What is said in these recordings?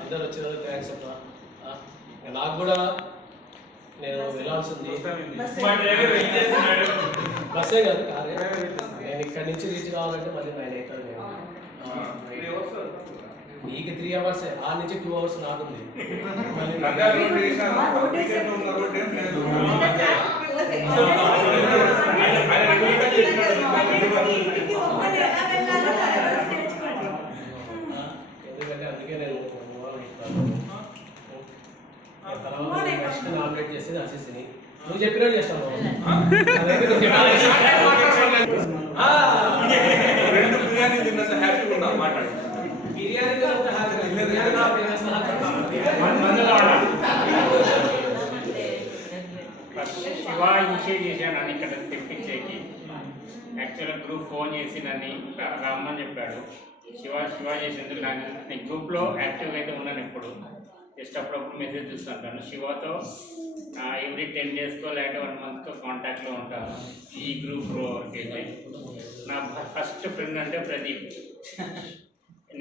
అందరు వచ్చిన థ్యాంక్స్ అన్న. నాకు కూడా నేను వెళ్ళాల్సింది బస్సే కాదు కారే. నేను ఇక్కడి నుంచి రీచ్ కావాలంటే మళ్ళీ 9 అవుతుంది. నీకు 3 hours, ఆ నుంచి 2 hours నాకుంది. ఎందుకంటే అందుకే నేను ఫస్ట్ నామినేట్ చేసేది అసిస్ని. నువ్వు చెప్పినట్టు చేస్తాను. శివ ఇనిషియేట్ చేశాను అని ఇక్కడ తెప్పించేకి. యాక్చువల్గా గ్రూప్ ఫోన్ చేసి నన్ను రమ్మని చెప్పాడు. శివ చేసేందుకు నేను గ్రూప్లో యాక్టివ్గా అయితే ఉన్నాను. ఎప్పుడు జస్ట్ అప్పుడప్పుడు మెసేజ్ చూస్తుంటాను. శివతో ఎవ్రీ 10 daysకో లేకపోతే 1 monthకో కాంటాక్ట్లో ఉంటాను. ఈ గ్రూప్లో అయితే నా ఫస్ట్ ఫ్రెండ్ అంటే ప్రదీప్.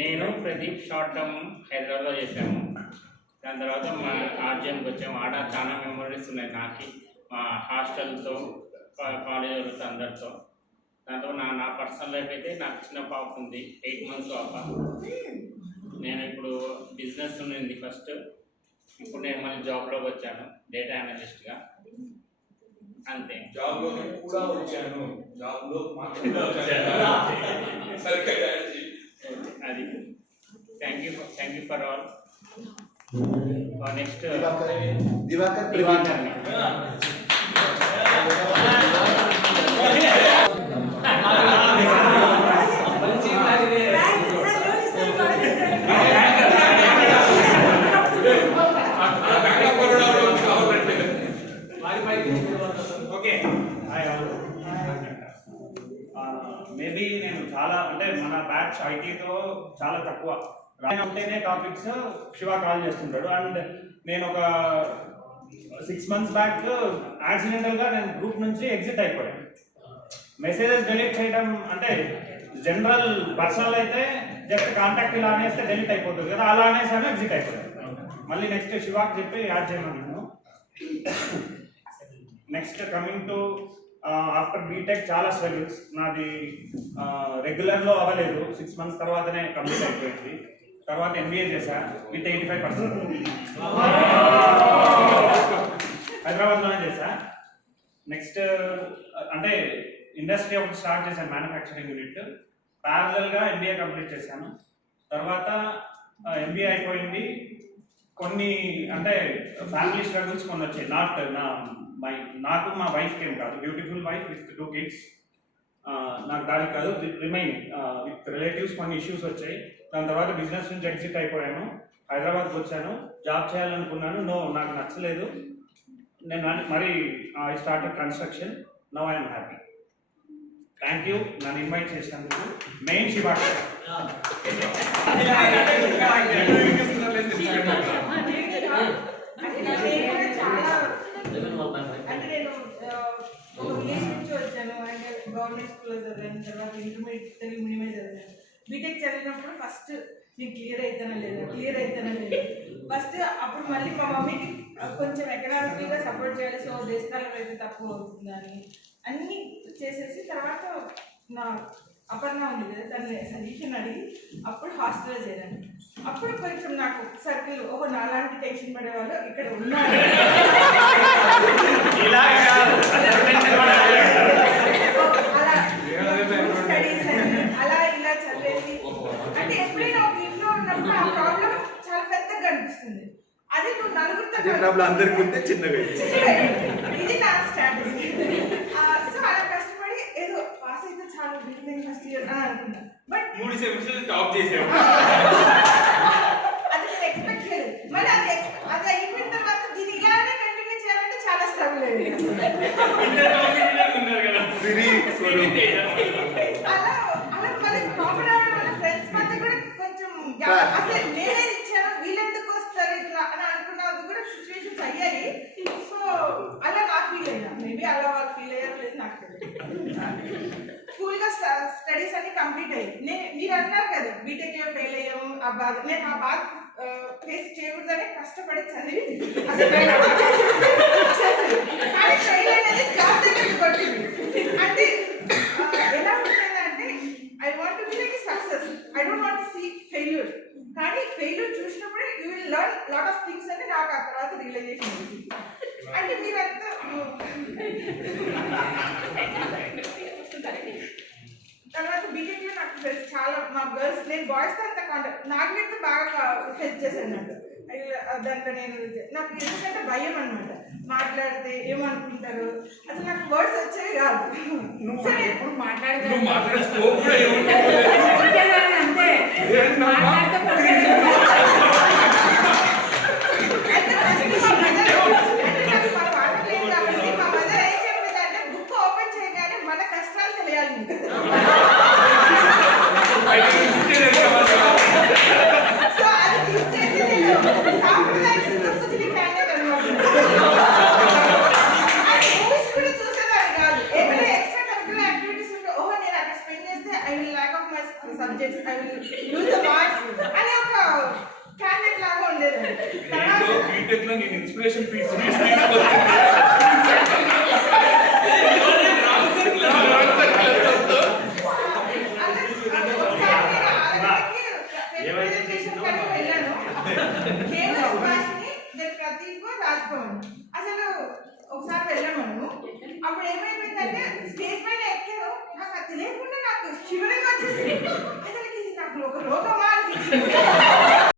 నేను ప్రదీప్ షార్ట్ టర్మ్ హైదరాబాద్లో చేశాము. దాని తర్వాత మా ఆర్జన్కి వచ్చాము. ఆడ చాలా మెమరీస్ ఉన్నాయి నాకు, మా హాస్టల్తో, కాలేజ్ వాళ్ళతో, అందరితో. దాంతో నా పర్సనల్ లైఫ్ అయితే నాకు చిన్న పాప ఉంది, 8 months పాప. నేను ఇప్పుడు బిజినెస్ ఉంది ఫస్ట్. ఇప్పుడు నేను మళ్ళీ జాబ్లోకి వచ్చాను డేటా అనలిస్ట్గా. అంతే. జాబ్లో కూడా వచ్చాను, జాబ్లో అది. Thank you for all. Next Divakar. Maybe నేను చాలా అంటే మన బ్యాచ్ ఐటీతో చాలా తక్కువ ఉంటేనే టాపిక్స్ శివ కాల్ చేస్తుంటాడు. అండ్ నేను ఒక 6 months బ్యాక్ యాక్సిడెంటల్గా నేను గ్రూప్ నుంచి ఎగ్జిట్ అయిపోయాను. మెసేజెస్ డిలీట్ చేయడం అంటే జనరల్ పర్సనల్ అయితే జస్ట్ కాంటాక్ట్ ఇలా అనేస్తే డిలీట్ అయిపోతుంది కదా, అలా అనేసాను, ఎగ్జిట్ అయిపోయాను. మళ్ళీ నెక్స్ట్ శివాకి చెప్పి యాడ్ చేయమని నేను. Next coming to after B Tech చాలా స్ట్రగుల్స్. నాది రెగ్యులర్లో అవ్వలేదు, 6 months తర్వాతనే కంప్లీట్ అయిపోయింది. తర్వాత ఎంబీఏ చేశా విత్ 85%. హైదరాబాద్లోనే చేశా. నెక్స్ట్ అంటే ఇండస్ట్రీ ఒకటి స్టార్ట్ చేశాను, మ్యానుఫ్యాక్చరింగ్ యూనిట్. ప్యారలల్గా ఎంబీఏ కంప్లీట్ చేశాను. తర్వాత ఎంబీఏ అయిపోయింది. కొన్ని అంటే ఫ్యామిలీ స్ట్రగుల్స్ కొన్ని వచ్చాయి. నాకు మా వైఫ్కి ఏం కాదు, బ్యూటిఫుల్ వైఫ్ విత్ 2 kids. నాకు దానికి కాదు, రిమైనింగ్ విత్ రిలేటివ్స్ కొన్ని ఇష్యూస్ వచ్చాయి. దాని తర్వాత బిజినెస్ నుంచి ఎగ్జిట్ అయిపోయాను. హైదరాబాద్కి వచ్చాను, జాబ్ చేయాలనుకున్నాను. నాకు నచ్చలేదు. నేను మరి I started construction. Now I'm happy. Thank you నన్ను ఇన్వైట్ చేసినందుకు. మెయిన్ శివ గవర్నమెంట్ స్కూల్లో చదివాను. తర్వాత ఇంటర్మీడియట్ తెలుగు మీడియమే చదివాను. బీటెక్ చదివినప్పుడు ఫస్ట్ నేను క్లియర్ అవుతానో లేదు ఫస్ట్. అప్పుడు మళ్ళీ మా మమ్మీకి కొంచెం ఎకనామికల్గా సపోర్ట్ చేయాలి, సో దేశకాలం అయితే తక్కువ అవుతుందని అన్నీ చేసేసి తర్వాత నా అపర్ణ ఉంది కదా, దాన్ని సజెషన్ అడిగి అప్పుడు హాస్టల్లో చేరాను. అప్పుడు కొంచెం నాకు సర్కిల్ నాలాంటి టెన్షన్ పడేవాళ్ళు ఇక్కడ ఉన్నారు. స్టడీస్ అలా ఇలా చదివేసి అంటే ఎప్పుడైనా ఒక ఇంట్లో ఉన్నప్పుడు ఆ ప్రాబ్లం చాలా పెద్దగా అనిపిస్తుంది. అది నువ్వు నలుగురితో ఇది నా స్ట్రాటజీ. సో అలా కష్టపడి ఏదో పాస్ అయితే చాలు బీటెక్ ఫస్ట్ ఇయర్ అని అనుకున్నా. బట్ 3 సెమిస్టర్లు టాప్ చేసావు. అది నేను ఎక్స్పెక్ట్ చేయలేదు. మళ్ళీ అది అయిపోయిన తర్వాత దీన్ని ఇలానే కంటిన్యూ చేయాలంటే చాలా స్ట్రగుల్ అయ్యింది. అలా మళ్ళీ కామన్ అవ్వడం వల్ల ఫ్రెండ్స్ మధ్య కూడా కొంచెం అసలు నేనే ఇచ్చాను వీళ్ళెందుకు వస్తారు ఇట్లా అని అనుకున్నందుకు కూడా సిచ్యువేషన్స్ అయ్యాయి. సో అలా నాకు ఫీల్ అయినా, మేబీ అలా వాళ్ళు ఫీల్ అయ్యారు లేదు నాకు తెలియదు. స్టడీస్ అన్ని కంప్లీట్ అయ్యి మీరు అన్నారు కదా బీటెక్ లో ఫెయిల్ అయ్యాము ఆ బాధ నేను ఆ బాధ ఫేస్ చేయకూడదని కష్టపడి చదివి అసలు కానీ ఫెయిల్ అనేది జాబ్ దగ్గర కొట్టింది అంటే ఎలా ఉంటుందంటే I want to be like success I don't want to see failure కానీ ఫెయిల్యూర్ చూసినప్పుడే you will learn lot of things అని నాకు ఆ తర్వాత రియలైజేషన్ వచ్చింది అంటే మీరంతా తర్వాత బీటెక్ లో నాకు ఫ్రెండ్స్ చాలా మా గర్ల్స్ నేను బాయ్స్ తో అంత కాంటాక్ట్ నాకైతే బాగా హెల్ప్ చేశాను నాకు దాంట్లో నేను నాకు ఎందుకంటే భయం అనమాట మాట్లాడితే ఏమనుకుంటారు అసలు నాకు వర్డ్స్ వచ్చేవి కాదు నువ్వు ఎప్పుడు నువ్వు మాట్లాడగలవు మాట్లాడే స్కోప్ కూడా ఏముంటుంది అంతే మాట్లాడితే అయితే ఫస్ట్ మా మదర్ అంటే నాకు మా ఫాదర్ లేదు కాబట్టి మా మదర్ ఏం చెప్పేదంటే బుక్ ఓపెన్ చేయగానే మన కష్టాలు తెలియాలి నీకు సో అది తీసేసి నేను సాంప్రదాయ సంస్కృతిని క్యారియర్ అనమాట అది మూవీస్ కూడా చూసేదాన్ని కాదు ఏదైనా ఎక్స్ట్రా కరిక్యులర్ యాక్టివిటీస్ ఉంటే ఓహో నేను అక్కడ స్పెండ్ చేస్తే I will lack of my subjects I will lose the marks అనే ఒక క్యాండిడేట్ లాగా ఉండేది తర్వాత బీటెక్ లో నేను ఇన్స్పిరేషన్ పీస్ అసలు ఒకసారి వెళ్ళాము మనము అప్పుడు ఏమైపోయిందంటే స్టేజ్ పైన ఎక్కాను నాకు అది తెలియకుండా నాకు శివరింగ్ వచ్చేసి అసలు ఇది నాకు ఒక రోగమా అనిపించింది